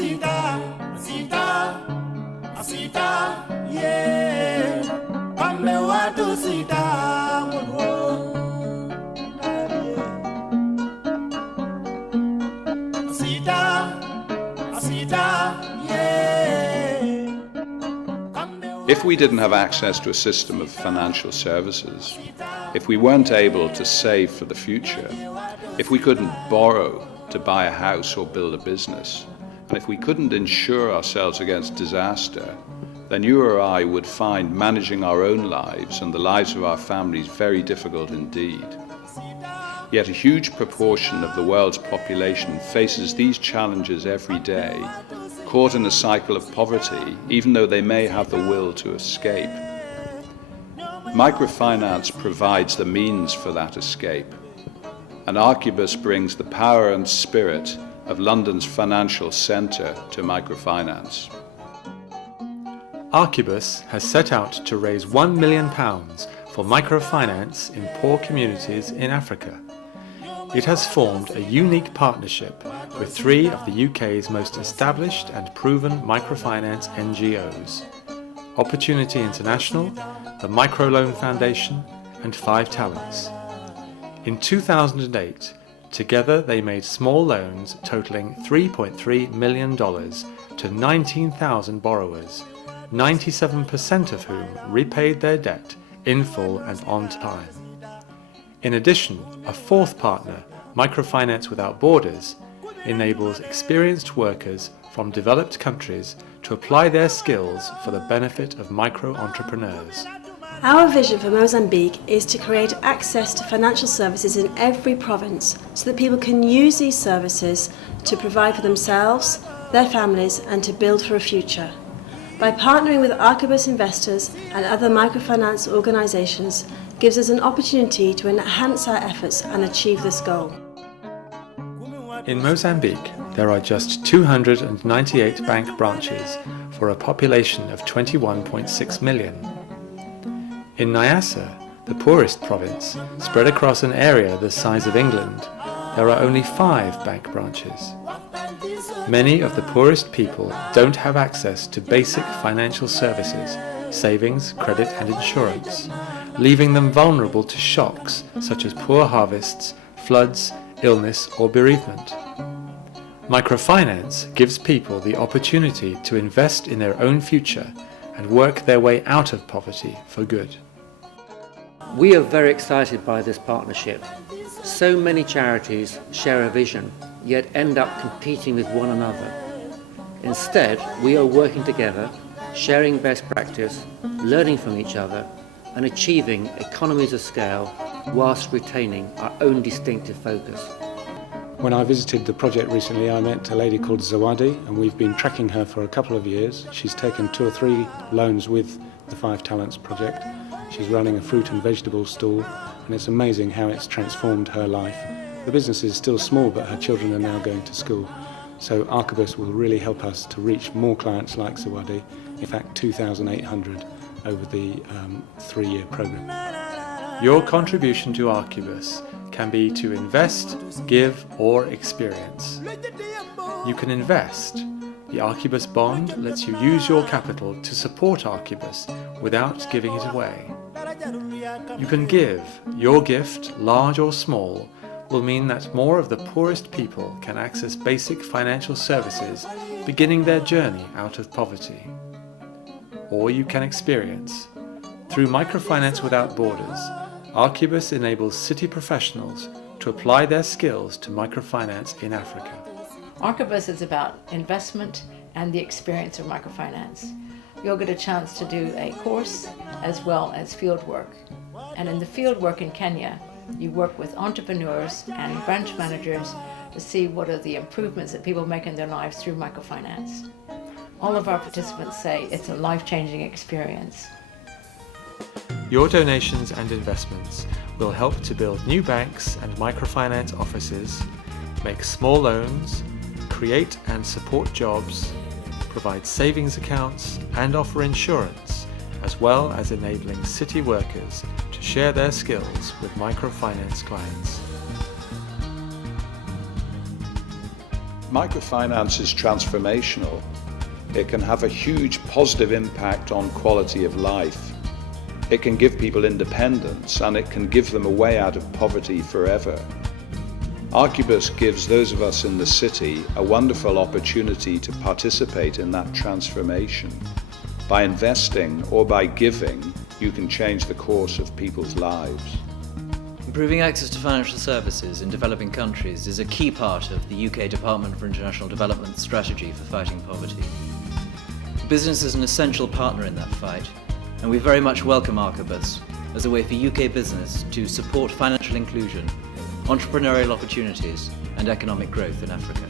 If we didn't have access to a system of financial services, if we weren't able to save for the future, if we couldn't borrow to buy a house or build a business, and if we couldn't insure ourselves against disaster, then you or I would find managing our own lives and the lives of our families very difficult indeed. Yet a huge proportion of the world's population faces these challenges every day, caught in a cycle of poverty, even though they may have the will to escape. Microfinance provides the means for that escape, and Arcubus brings the power and spirit of London's financial centre to microfinance. Arcubus has set out to raise £1 million for microfinance in poor communities in Africa. It has formed a unique partnership with 3 of the UK's most established and proven microfinance NGOs: Opportunity International, the Microloan Foundation and 5 Talents. In 2008, together they made small loans totaling $3.3 million to 19,000 borrowers, 97% of whom repaid their debt in full and on time. In addition, a 4th partner, Microfinance Without Borders, enables experienced workers from developed countries to apply their skills for the benefit of micro-entrepreneurs. Our vision for Mozambique is to create access to financial services in every province so that people can use these services to provide for themselves, their families, and to build for a future. By partnering with Arcubus investors and other microfinance organisations gives us an opportunity to enhance our efforts and achieve this goal. In Mozambique, there are just 298 bank branches for a population of 21.6 million. In Nyasa, the poorest province, spread across an area the size of England, there are only 5 bank branches. Many of the poorest people don't have access to basic financial services, savings, credit and insurance, leaving them vulnerable to shocks such as poor harvests, floods, illness or bereavement. Microfinance gives people the opportunity to invest in their own future and work their way out of poverty for good. We are very excited by this partnership. So many charities share a vision, yet end up competing with one another. Instead, we are working together, sharing best practice, learning from each other, and achieving economies of scale whilst retaining our own distinctive focus. When I visited the project recently, I met a lady called Zawadi, and we've been tracking her for a couple of years. She's taken 2 or 3 loans with the 5 Talents project. She's running a fruit and vegetable stall, and it's amazing how it's transformed her life. The business is still small, but her children are now going to school. So Arcubus will really help us to reach more clients like Zawadi, in fact 2,800 over the 3-year programme. Your contribution to Arcubus can be to invest, give or experience. You can invest. The Arcubus bond lets you use your capital to support Arcubus without giving it away. You can give. Your gift, large or small, will mean that more of the poorest people can access basic financial services, beginning their journey out of poverty. Or you can experience. Through Microfinance Without Borders, Arcubus enables city professionals to apply their skills to microfinance in Africa. Arcubus is about investment and the experience of microfinance. You'll get a chance to do a course as well as field work. And in the field work in Kenya, you work with entrepreneurs and branch managers to see what are the improvements that people make in their lives through microfinance. All of our participants say it's a life-changing experience. Your donations and investments will help to build new banks and microfinance offices, make small loans, create and support jobs, provide savings accounts and offer insurance, as well as enabling city workers to share their skills with microfinance clients. Microfinance is transformational. It can have a huge positive impact on quality of life. It can give people independence, and it can give them a way out of poverty forever. Arcubus gives those of us in the city a wonderful opportunity to participate in that transformation. By investing or by giving, you can change the course of people's lives. Improving access to financial services in developing countries is a key part of the UK Department for International Development's strategy for fighting poverty. Business is an essential partner in that fight, and we very much welcome Arcubus as a way for UK business to support financial inclusion, entrepreneurial opportunities, and economic growth in Africa.